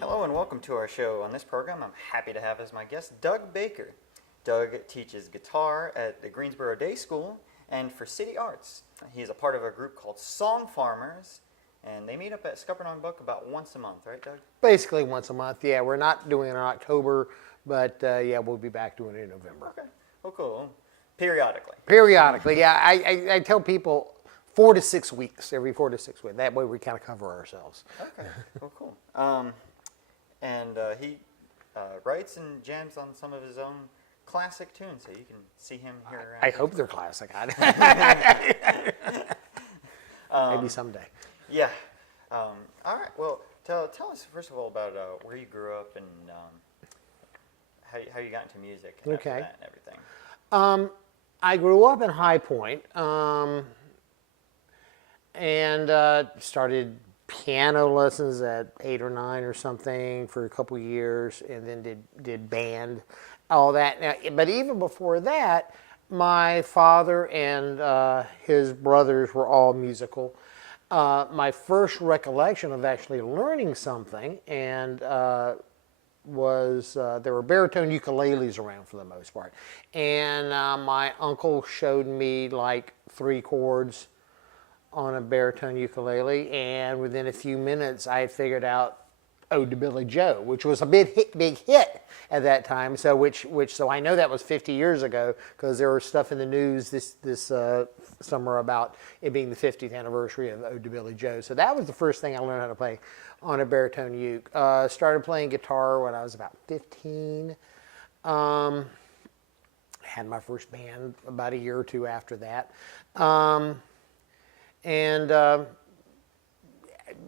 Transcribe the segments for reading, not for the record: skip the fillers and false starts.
Hello and welcome to our show. On this program, I'm happy to have as my guest Doug Baker. Doug teaches guitar at the Greensboro Day School and for City Arts. He is a part of a group called Songfarmers, and they meet up at Scuppernong Book about once a month, right, Doug? Basically once a month, yeah. We're not doing it in October, but yeah, we'll be back doing it in November. Okay, well, cool. Periodically. Periodically, yeah. I tell people 4 to 6 weeks, every 4 to 6 weeks. That way we kind of cover ourselves. Okay, well, cool. And he writes and jams on some of his own classic tunes, so you can see him here around. I hope they're classic. Maybe someday. Yeah. All right. Well, tell us first of all about where you grew up and how you got into music and after that and everything. I grew up in High Point and started piano lessons at 8 or 9 or something for a couple of years, and then did band, all that. Now, but even before that, my father and his brothers were all musical. My first recollection of actually learning something was there were baritone ukuleles around for the most part, and my uncle showed me like 3 chords on a baritone ukulele, and within a few minutes I had figured out Ode to Billy Joe, which was a big hit at that time. So so I know that was 50 years ago because there was stuff in the news this summer about it being the 50th anniversary of Ode to Billy Joe. So that was the first thing I learned how to play on a baritone uke. Started playing guitar when I was about 15. Had my first band about a year or two after that. And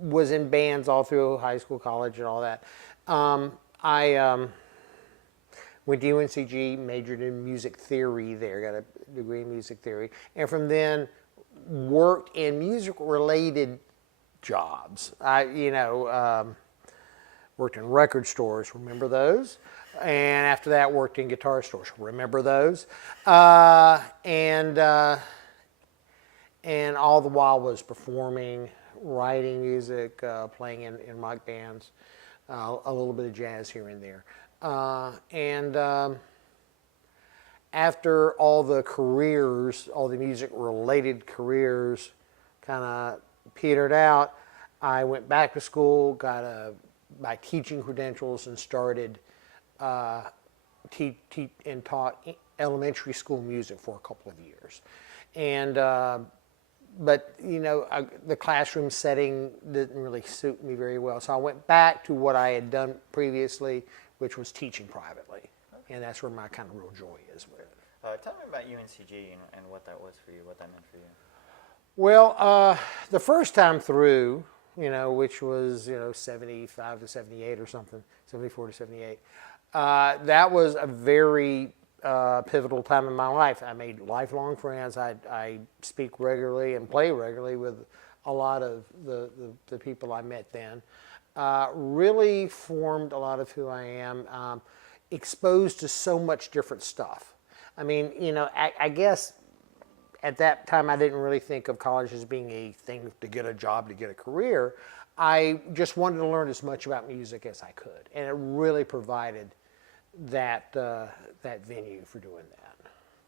was in bands all through high school, college, and all that. I went to UNCG, majored in music theory there, got a degree in music theory, and from then worked in music-related jobs. Worked in record stores, remember those? And after that, worked in guitar stores, remember those? And all the while was performing, writing music, playing in rock bands, a little bit of jazz here and there. After all the careers, all the music-related careers kind of petered out, I went back to school, got my teaching credentials, and started and taught elementary school music for a couple of years. But the classroom setting didn't really suit me very well. So I went back to what I had done previously, which was teaching privately. Okay. And that's where my kind of real joy is with it. Tell me about UNCG and what that was for you, what that meant for you. Well, the first time through, which was, 75 to 78 or something, 74 to 78, that was a very pivotal time in my life. I made lifelong friends. I speak regularly and play regularly with a lot of the people I met then. Really formed a lot of who I am, exposed to so much different stuff. I mean, I guess at that time I didn't really think of college as being a thing to get a job, to get a career. I just wanted to learn as much about music as I could, and it really provided that venue for doing that.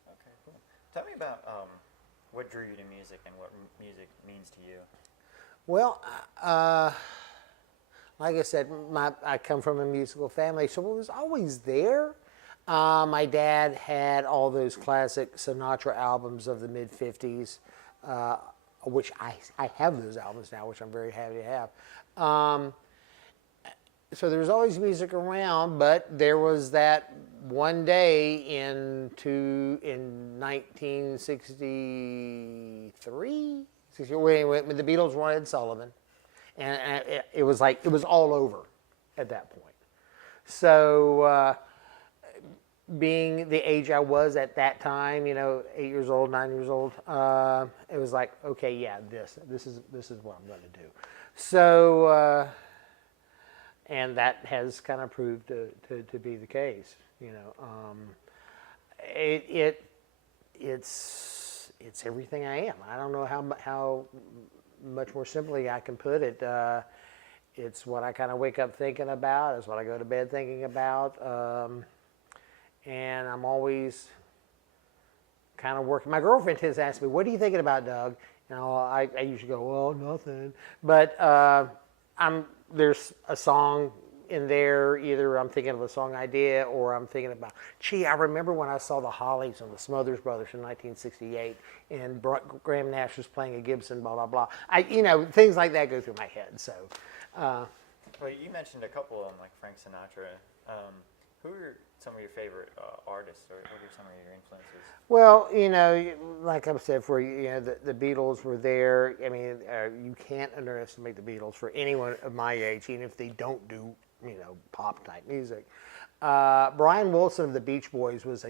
Okay, cool. Tell me about what drew you to music and what music means to you. Well, like I said, I come from a musical family, so it was always there. My dad had all those classic Sinatra albums of the mid '50s, which I have those albums now, which I'm very happy to have. So there was always music around, but there was that one day in 1963, when the Beatles wanted Sullivan, and it was like it was all over at that point. So being the age I was at that time, 8 years old, 9 years old, it was like, okay, yeah, this is what I'm going to do. So. And that has kind of proved to be the case. It's everything I am. I don't know how much more simply I can put it. It's what I kind of wake up thinking about. It's what I go to bed thinking about. And I'm always kind of working. My girlfriend has asked me, "What are you thinking about, Doug?" I usually go, "Well, nothing." But there's a song in there, either I'm thinking of a song idea or I'm thinking about, I remember when I saw the Hollies and the Smothers Brothers in 1968 and Graham Nash was playing a Gibson, blah, blah, blah. Things like that go through my head. So, well, you mentioned a couple of them, like Frank Sinatra. Who are some of your favorite artists, or what are some of your influences? Well, like I said, the Beatles were there. I mean, you can't underestimate the Beatles for anyone of my age, even if they don't do, pop type music. Brian Wilson of the Beach Boys was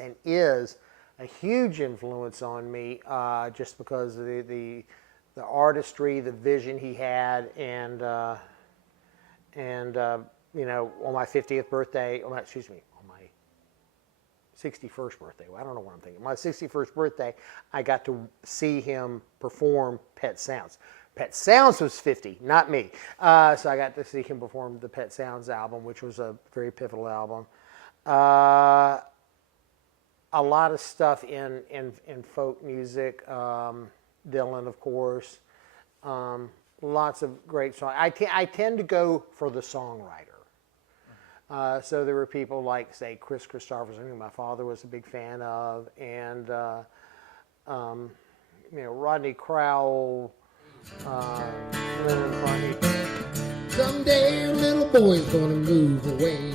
and is a huge influence on me, just because of the artistry, the vision he had, and on my 50th birthday, on my 61st birthday, I don't know what I'm thinking. My 61st birthday, I got to see him perform Pet Sounds. Pet Sounds was 50, not me. So I got to see him perform the Pet Sounds album, which was a very pivotal album. A lot of stuff in folk music, Dylan, of course. Lots of great songs. I tend to go for the songwriter. So there were people like, say, Chris Christopherson, who my father was a big fan of, and Rodney Crowell, Leonard Bernstein. Someday your little boy's gonna move away.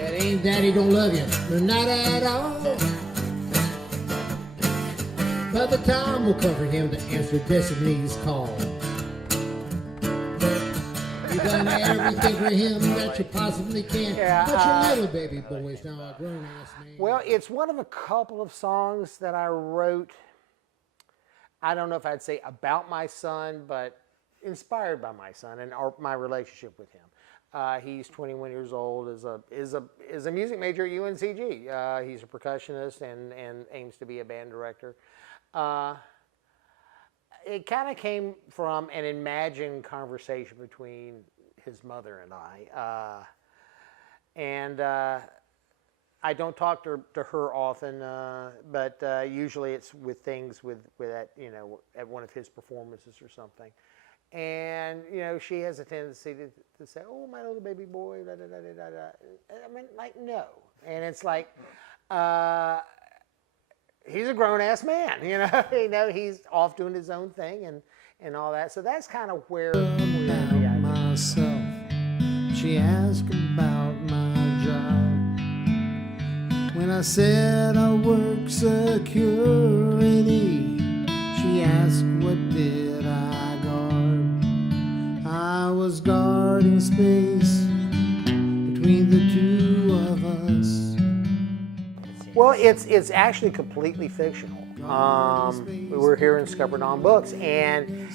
And ain't daddy gonna love you? No, not at all. By the time we'll cover him to answer Destiny's call. You've done everything for him that you possibly can. Yeah, but your little baby boy's now a grown-ass man. Well, it's one of a couple of songs that I wrote. I don't know if I'd say about my son, but inspired by my son and my relationship with him. He's 21 years old, is a music major at UNCG. He's a percussionist and aims to be a band director. It kind of came from an imagined conversation between his mother and I. I don't talk to her often, but usually it's with things with that, at one of his performances or something. And, she has a tendency to say, "Oh, my little baby boy, da, da, da, da, da, da." I mean, like, no. And it's like, he's a grown-ass man, he's off doing his own thing and all that. So that's kind of where about myself. She asked about my job. When I said I work security, she asked what did I guard. I was guarding space between the two of us. Well, it's actually completely fictional. We're here in Scuppernong Books, and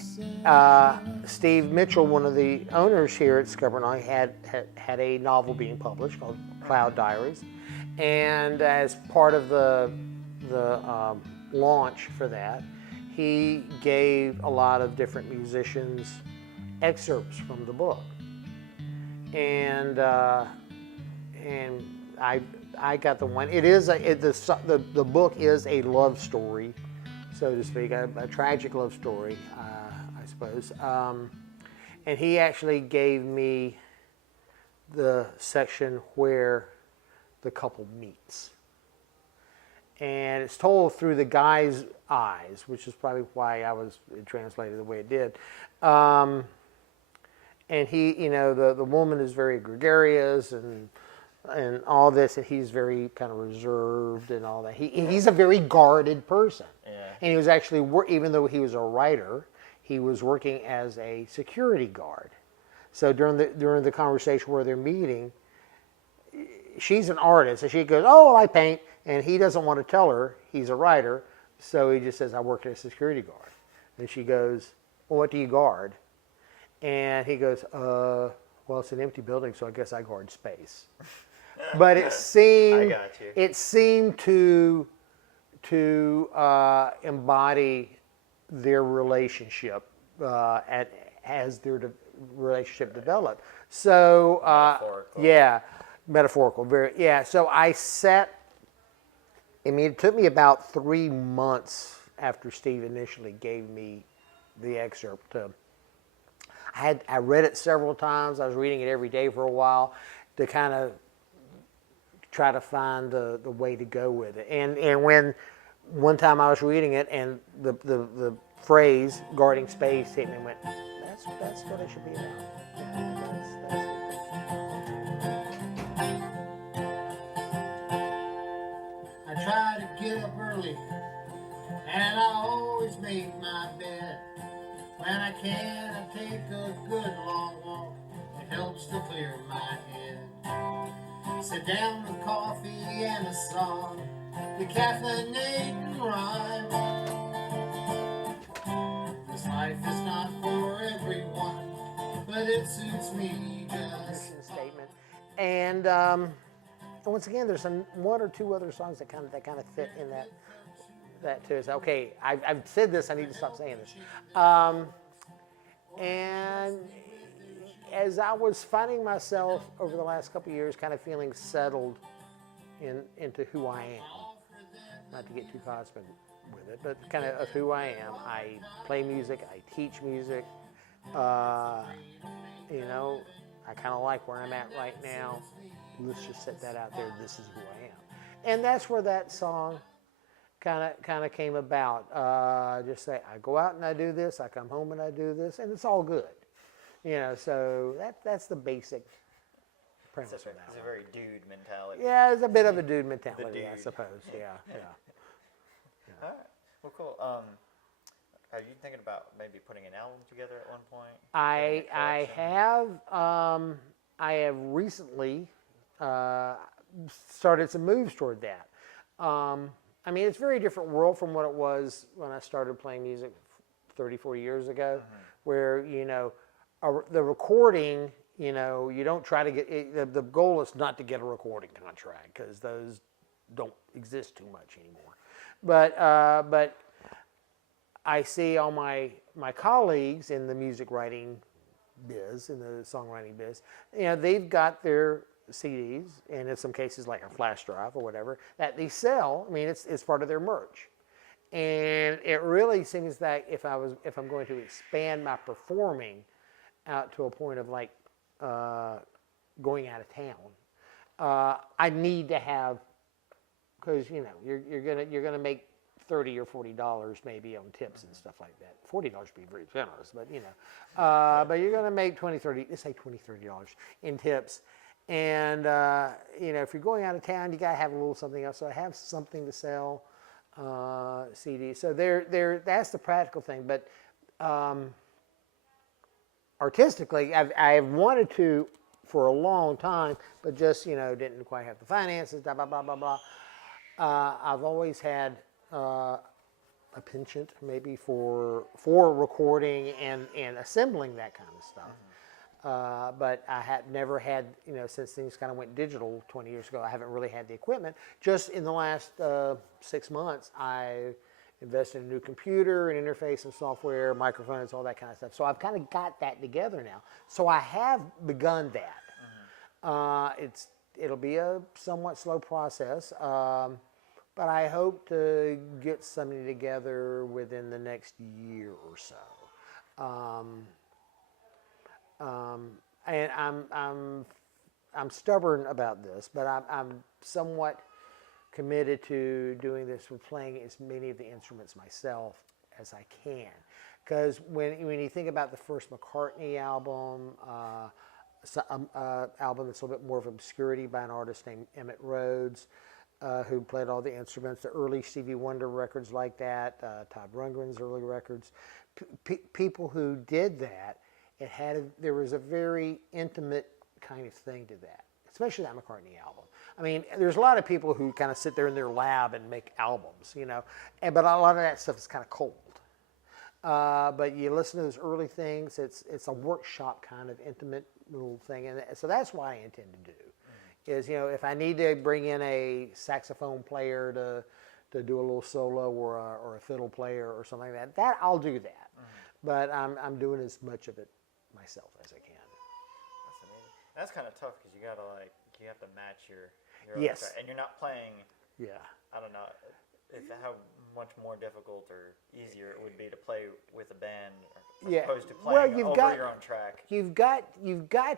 Steve Mitchell, one of the owners here at Scuppernong, had a novel being published called Cloud Diaries, and as part of the launch for that, he gave a lot of different musicians excerpts from the book, and I got the one. The book is a love story, so to speak, a tragic love story, I suppose. And he actually gave me the section where the couple meets. And it's told through the guy's eyes, which is probably why it translated the way it did. And he, the woman is very gregarious and all this, and he's very kind of reserved and all that. He's a very guarded person. Yeah. And he was actually, even though he was a writer, he was working as a security guard. So during the conversation where they're meeting, she's an artist, and she goes, "Oh, I paint," and he doesn't want to tell her he's a writer, so he just says, "I work as a security guard." And she goes, "Well, what do you guard?" And he goes, "Well, it's an empty building, so I guess I guard space." But it seemed to embody their relationship as their relationship developed. So metaphorical, very, yeah. So I sat. I mean, it took me about 3 months after Steve initially gave me the excerpt. I read it several times. I was reading it every day for a while to kind of try to find the way to go with it. And when one time I was reading it and the phrase "guarding space" hit me and went, that's what it should be about. I try to get up early, and I always make my bed. When I can, I take a good long walk. It helps to clear my head. Sit down with coffee and a song, the caffeinating rhyme. This life is not for everyone, but it suits me just. Statement. And once again, there's one or two other songs that kind of fit in that too. So, okay, I've said this. I need to stop saying this. And as I was finding myself over the last couple of years, kind of feeling settled into who I am, not to get too cosmic with it, but kind of who I am. I play music. I teach music. I kind of like where I'm at right now. Let's just set that out there. This is who I am, and that's where that song kind of came about. Just say I go out and I do this. I come home and I do this, and it's all good. So that's the basic premise of that. It's a very dude mentality. Yeah, it's a bit of a dude mentality, I suppose. Yeah. All right. Well, cool. Are you thinking about maybe putting an album together at one point? I have recently started some moves toward that. I mean, it's a very different world from what it was when I started playing music 34 years ago, where, the recording, you don't try to get, the goal is not to get a recording contract because those don't exist too much anymore. But I see all my colleagues in the music writing biz, in the songwriting biz, they've got their CDs, and in some cases like a flash drive or whatever, that they sell. I mean, it's part of their merch. And it really seems like if I'm going to expand my performing out to a point of like going out of town, I need to have, because you're gonna make $30 or $40 maybe on tips and stuff like that. $40 would be very generous, but but you're gonna make $20, $30, let's say $20, $30 in tips. And if you're going out of town, you gotta have a little something else. So I have something to sell, CDs. So that's the practical thing. But artistically, I've wanted to for a long time, but just didn't quite have the finances. Blah blah blah blah blah. I've always had a penchant maybe for recording and assembling that kind of stuff. But I had never had, since things kind of went digital 20 years ago, I haven't really had the equipment. Just in the last 6 months, I invested in a new computer, an interface and software, microphones, all that kind of stuff. So I've kind of got that together now. So I have begun that. It'll be a somewhat slow process, but I hope to get something together within the next year or so. And I'm stubborn about this, but I'm somewhat committed to doing this with playing as many of the instruments myself as I can. Because when you think about the first McCartney album, album that's a little bit more of obscurity by an artist named Emmett Rhodes, who played all the instruments, the early Stevie Wonder records like that, Todd Rundgren's early records, people who did that, there was a very intimate kind of thing to that, especially that McCartney album. I mean, there's a lot of people who kind of sit there in their lab and make albums, but a lot of that stuff is kind of cold. But you listen to those early things, it's a workshop kind of intimate little thing, and so that's what I intend to do. Is if I need to bring in a saxophone player to do a little solo or a fiddle player or something like that I'll do that. But I'm doing as much of it myself as I can. That's amazing. That's kind of tough because you have to match your Yes. orchestra, and you're not playing. Yeah. I don't know how much more difficult or easier it would be to play with a band as opposed to playing your own track. You've got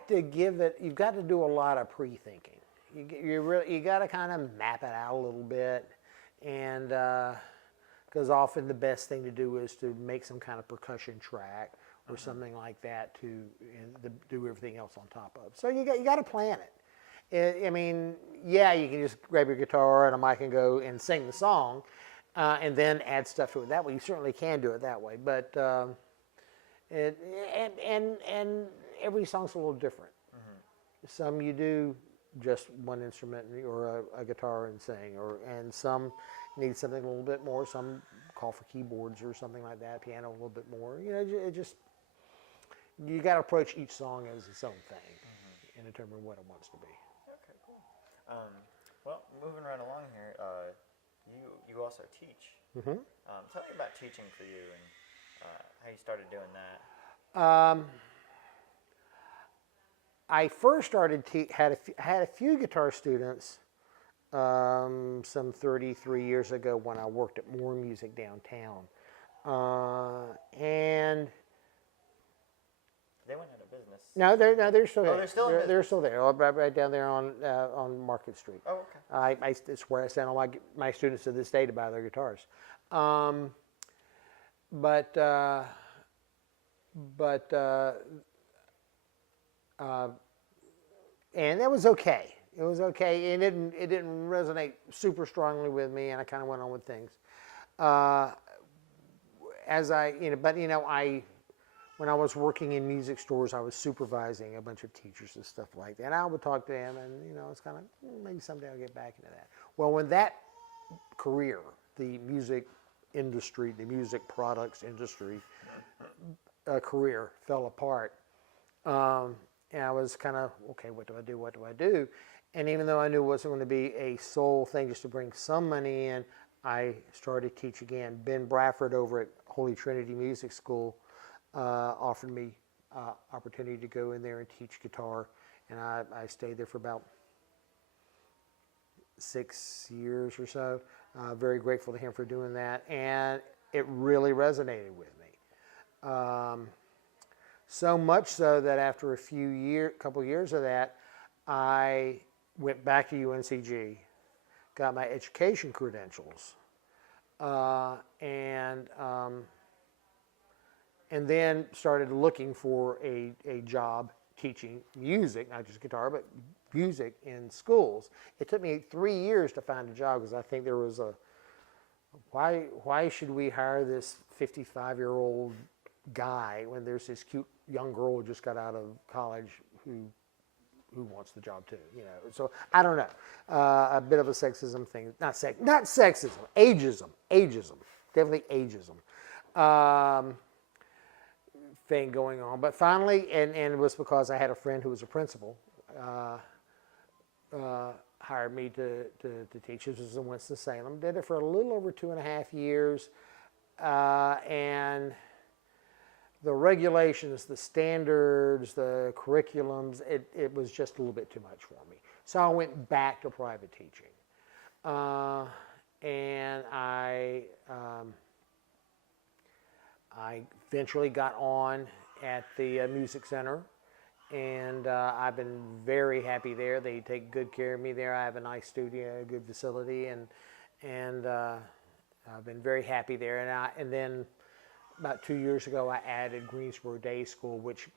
to give it. You've got to do a lot of pre-thinking. You got to kind of map it out a little bit, and because often the best thing to do is to make some kind of percussion track or something like that to do everything else on top of. So you got to plan it. I mean, yeah, you can just grab your guitar and a mic and go and sing the song, and then add stuff to it that way. You certainly can do it that way, but and every song's a little different. Some you do just one instrument or a guitar and sing, and some need something a little bit more. Some call for keyboards or something like that, piano a little bit more. You got to approach each song as its own thing and determine what it wants to be. Okay, cool. Well, moving right along here, you also teach. Tell me about teaching for you and how you started doing that. I first started had a few guitar students some 33 years ago when I worked at More Music downtown, and they went out of business. No, they're still there. They're still in business. They're still there, right down there on Market Street. Oh, okay. It's where I send all my students to this day to buy their guitars. And that was okay. It was okay. It didn't resonate super strongly with me, and I kind of went on with things. When I was working in music stores, I was supervising a bunch of teachers and stuff like that. And I would talk to them, and it's kind of maybe someday I'll get back into that. Well, when that career, the music industry, the music products industry career fell apart, and I was kind of, okay, what do I do? And even though I knew it wasn't going to be a sole thing just to bring some money in, I started to teach again. Ben Bradford over at Holy Trinity Music School offered me opportunity to go in there and teach guitar, and I stayed there for about 6 years or so. Very grateful to him for doing that, and it really resonated with me. So much so that after a couple years of that, I went back to UNCG, got my education credentials, and then started looking for a job teaching music, not just guitar, but music in schools. It took me 3 years to find a job because I think there was why should we hire this 55-year-old guy when there's this cute young girl who just got out of college who wants the job too, So I don't know, a bit of a sexism thing, not sexism, ageism, definitely ageism thing going on. But finally, and it was because I had a friend who was a principal, hired me to teach. This was in Winston-Salem. Did it for a little over 2.5 years, and the regulations, the standards, the curriculums, it was just a little bit too much for me. So I went back to private teaching. And I I eventually got on at the music center, and I've been very happy there. They take good care of me there. I have a nice studio, a good facility, and I've been very happy there. And then about 2 years ago, I added Greensboro Day School, which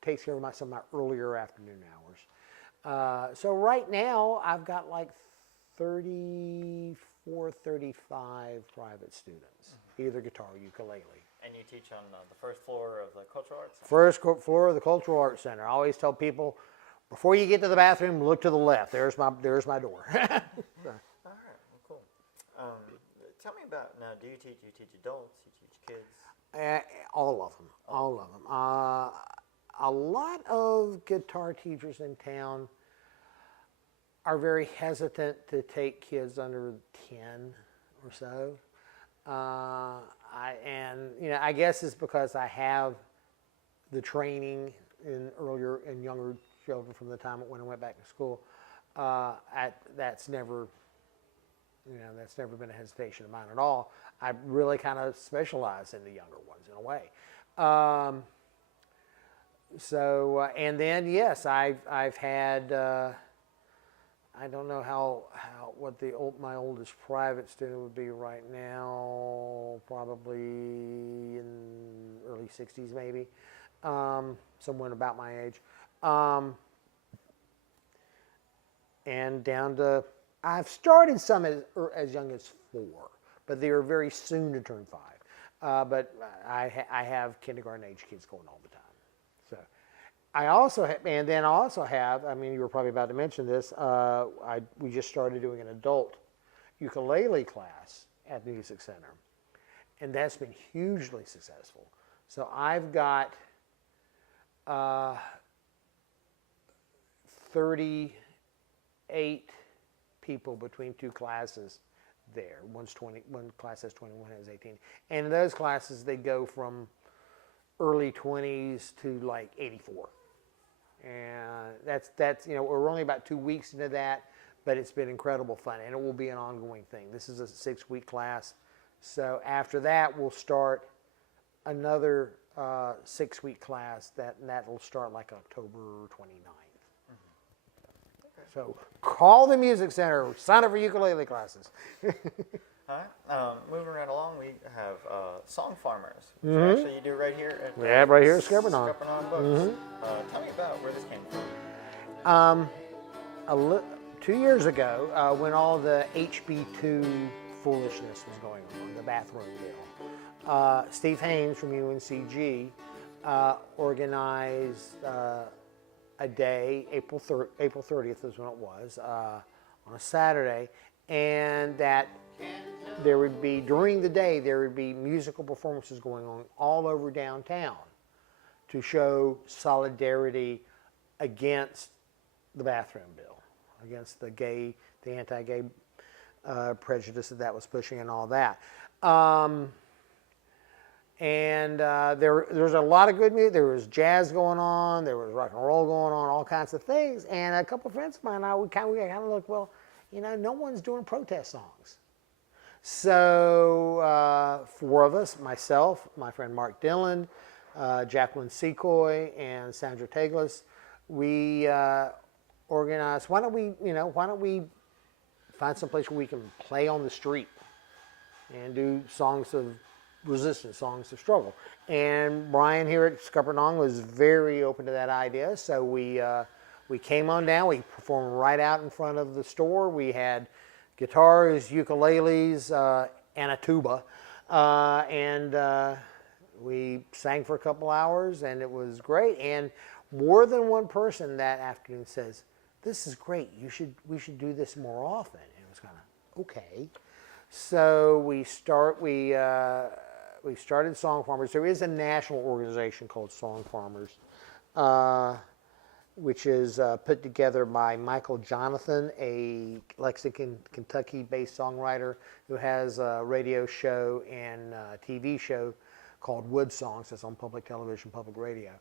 takes care of some of my earlier afternoon hours. So right now, I've got like 34, 35 private students, either guitar or ukulele. And you teach on the first floor of the Cultural Arts Center? First floor of the Cultural Arts Center. I always tell people, before you get to the bathroom, look to the left. There's my door. All right, well, cool. Tell me about, now, do you teach adults, you teach kids? All of them. A lot of guitar teachers in town are very hesitant to take kids under 10 or so. I guess it's because I have the training in younger children from the time when I went back to school. That's never been a hesitation of mine at all. I really kind of specialize in the younger ones in a way. And then yes, I've had. I don't know what my oldest private student would be right now. Probably in early 60s, maybe, someone about my age, and down to. I've started some as young as 4, but they are very soon to turn 5. But I have kindergarten age kids going all the time. So I also have, I mean, you were probably about to mention this, we just started doing an adult ukulele class at the Music Center. And that's been hugely successful. So I've got 38 people between 2 classes there. One class has 20, one has 18. And in those classes, they go from early 20s to like 84. And that's we're only about 2 weeks into that, but it's been incredible fun, and it will be an ongoing thing. This is a 6-week class. So after that, we'll start another 6-week class that will start like October 29th. So call the Music Center, sign up for ukulele classes. All right. Moving right along, we have Songfarmers, which actually you do right here at right here at Scuppernong. Scuppernong Books. Tell me about where this came from. 2 years ago, when all the HB2 foolishness was going on, the bathroom bill, Steve Haynes from UNCG organized a day, April 30th is when it was, on a Saturday, and that there would be, during the day, there would be musical performances going on all over downtown to show solidarity against the bathroom bill, against the anti-gay prejudice that was pushing and all that. There's a lot of good music. There was jazz going on. There was rock and roll going on. All kinds of things. And a couple of friends of mine and I we kind of looked. Well, no one's doing protest songs. So 4 of us, myself, my friend Mark Dillon, Jacqueline Secoy, and Sandra Taglis, we organized. Why don't we find some place where we can play on the street and do songs of resistance, songs of struggle. And Brian here at Scuppernong was very open to that idea, so we came on down. We performed right out in front of the store. We had guitars, ukuleles, and a tuba, and we sang for a couple hours, and it was great. And more than one person that afternoon says, "This is great. We should do this more often." And it was kind of okay. So we started Songfarmers. There is a national organization called Songfarmers, which is put together by Michael Jonathan, a Lexington, Kentucky-based songwriter who has a radio show and a TV show called Wood Songs. That's on public television, public radio.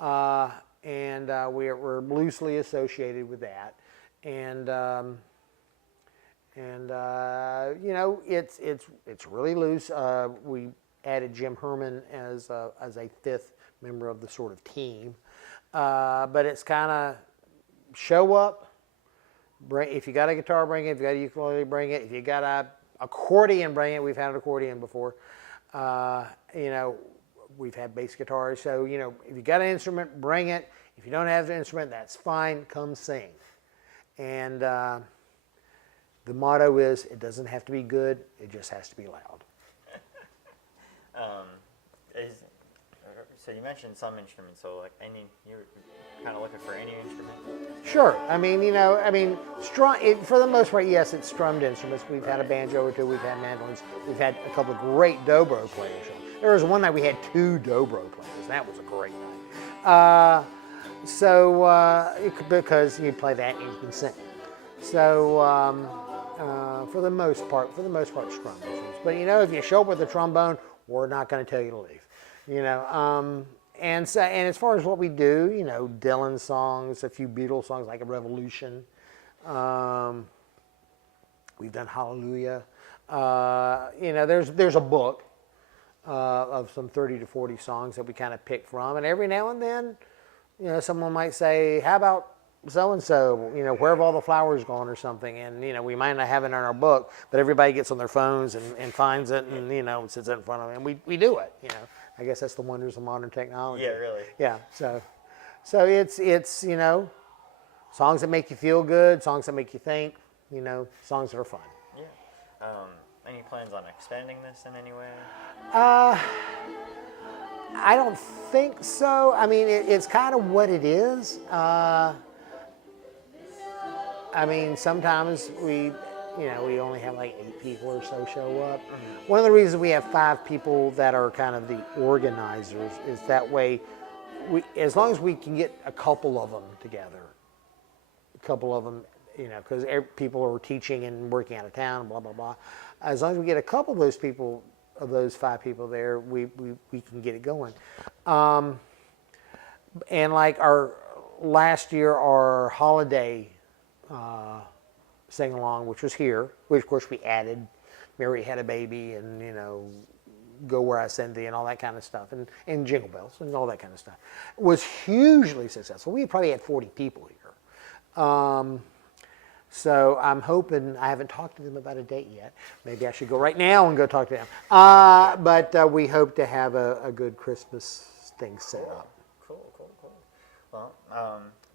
We're loosely associated with that. It's really loose. added Jim Herman as a 5th member of the sort of team. But it's kind of show up, if you got a guitar, bring it. If you got a ukulele, bring it. If you got a accordion, bring it. We've had an accordion before. We've had bass guitars. So, if you got an instrument, bring it. If you don't have an instrument, that's fine. Come sing. And the motto is, it doesn't have to be good. It just has to be loud. So you mentioned some instruments. So like you're kind of looking for any instrument. Sure. For the most part, yes, it's strummed instruments. We've had a banjo or two. We've had mandolins. We've had a couple of great dobro players. There was one night we had 2 dobro players. That was a great night. Because you play that and you can sing. So for the most part, strummed instruments. But if you show up with a trombone, we're not going to tell you to leave. And as far as what we do, Dylan songs, a few Beatles songs like a Revolution. We've done Hallelujah. There's a book of some 30 to 40 songs that we kind of pick from, and every now and then, someone might say, "How about so and so? Where have all the flowers gone?" or something, and we might not have it in our book, but everybody gets on their phones and finds it, and sits it in front of them, and we do it. I guess that's the wonders of modern technology. Yeah, really. Yeah, so it's songs that make you feel good, songs that make you think, songs that are fun. Yeah. Any plans on expanding this in any way? I don't think so. It's kind of what it is. Sometimes we only have like 8 people or so show up. Mm-hmm. One of the reasons we have 5 people that are kind of the organizers is that way, as long as we can get a couple of them together, because people are teaching and working out of town, blah, blah, blah. As long as we get a couple of those people, of those 5 people there, we can get it going. And like our last year, our holiday sing-along, which was here, which of course we added Mary Had a Baby and, Go Where I Send Thee and all that kind of stuff, and Jingle Bells and all that kind of stuff, was hugely successful. We probably had 40 people here. So I'm hoping, I haven't talked to them about a date yet. Maybe I should go right now and go talk to them. But we hope to have a good Christmas thing set up. Cool. Well,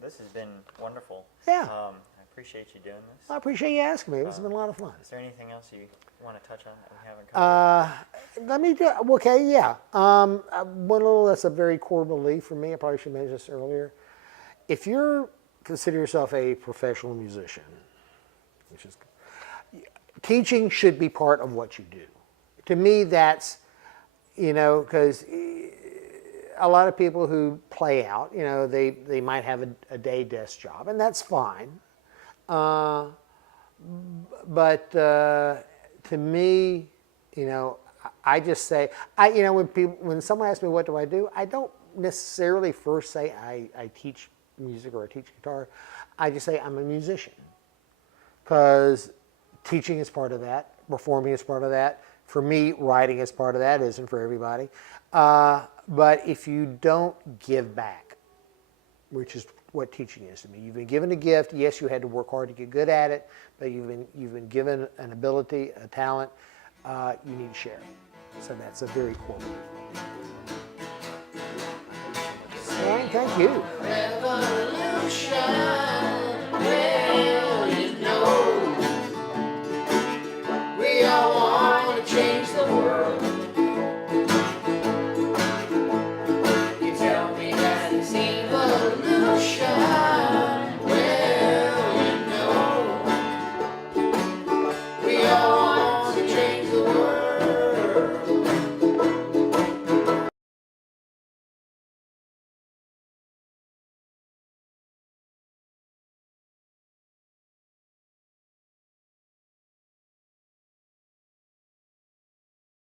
this has been wonderful. Yeah. I appreciate you doing this. I appreciate you asking me. This has been a lot of fun. Is there anything else you want to touch on that we haven't covered? One little, that's a very core belief for me. I probably should mention this earlier. If you consider yourself a professional musician, teaching should be part of what you do. To me, that's, because a lot of people who play out, they might have a day desk job, and that's fine. But to me, I just say, when someone asks me what do, I don't necessarily first say I teach music or I teach guitar. I just say I'm a musician, because teaching is part of that, performing is part of that. For me, writing is part of that. It isn't for everybody. But if you don't give back, which is what teaching is to me, you've been given a gift. Yes, you had to work hard to get good at it, but you've been given an ability, a talent. You need to share it. So that's a very core belief. Thank you. Revolution.